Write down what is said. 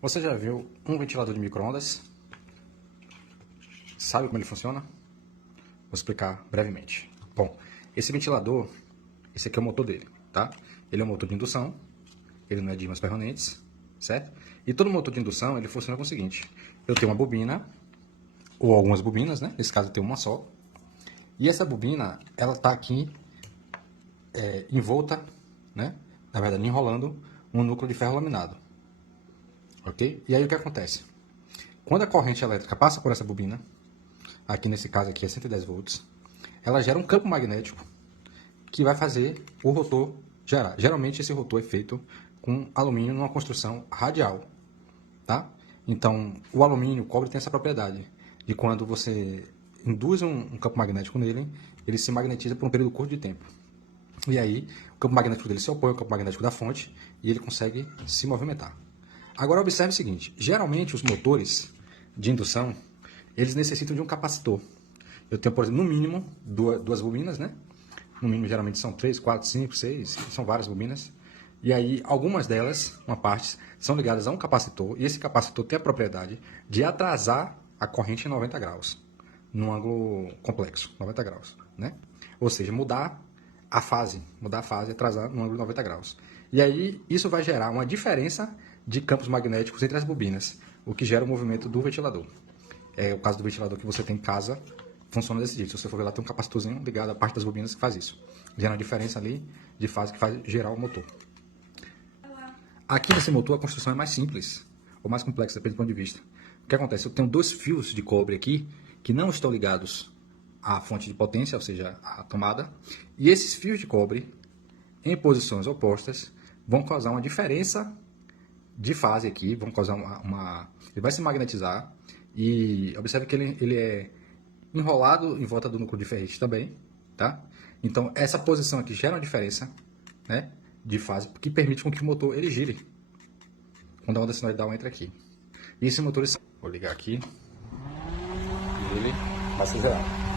Você já viu um ventilador de micro-ondas? Sabe como ele funciona? Vou explicar brevemente. Bom, esse ventilador, esse aqui é o motor dele, tá? Ele é um motor de indução, ele não é de ímãs permanentes, certo? E todo motor de indução, ele funciona com o seguinte: eu tenho uma bobina, ou algumas bobinas, né? Nesse caso eu tenho uma só. E essa bobina, ela tá aqui envolta, né? Na verdade, enrolando um núcleo de ferro laminado. Ok? E aí o que acontece? Quando a corrente elétrica passa por essa bobina, aqui nesse caso aqui é 110 volts, ela gera um campo magnético que vai fazer o rotor gerar. Geralmente esse rotor é feito com alumínio numa construção radial, tá? Então, o alumínio, o cobre tem essa propriedade de quando você induz um campo magnético nele, ele se magnetiza por um período curto de tempo. E aí, o campo magnético dele se opõe ao campo magnético da fonte e ele consegue se movimentar. Agora, observe o seguinte: geralmente os motores de indução, eles necessitam de um capacitor. Eu tenho, por exemplo, no mínimo, duas bobinas, né? No mínimo, geralmente são 3, 4, 5, 6, são várias bobinas. E aí, algumas delas, uma parte, são ligadas a um capacitor, e esse capacitor tem a propriedade de atrasar a corrente em 90 graus, num ângulo complexo, 90 graus, né? Ou seja, mudar a fase, atrasar num ângulo de 90 graus. E aí, isso vai gerar uma diferença de campos magnéticos entre as bobinas, o que gera o movimento do ventilador. É o caso do ventilador que você tem em casa, funciona desse jeito. Se você for ver lá, tem um capacitorzinho ligado à parte das bobinas que faz isso. Gera uma diferença ali de fase que faz gerar o motor. Aqui nesse motor a construção é mais simples, ou mais complexa, depende do ponto de vista. O que acontece? Eu tenho dois fios de cobre aqui, que não estão ligados à fonte de potência, ou seja, à tomada. E esses fios de cobre, em posições opostas, vão causar uma diferença de fase aqui, vão causar ele vai se magnetizar, e observe que ele é enrolado em volta do núcleo de ferrite também, tá? Então, essa posição aqui gera uma diferença, né, de fase, que permite com que o motor ele gire quando a onda sinoidal entra aqui. E esse motor, vou ligar aqui, e ele vai se zerar.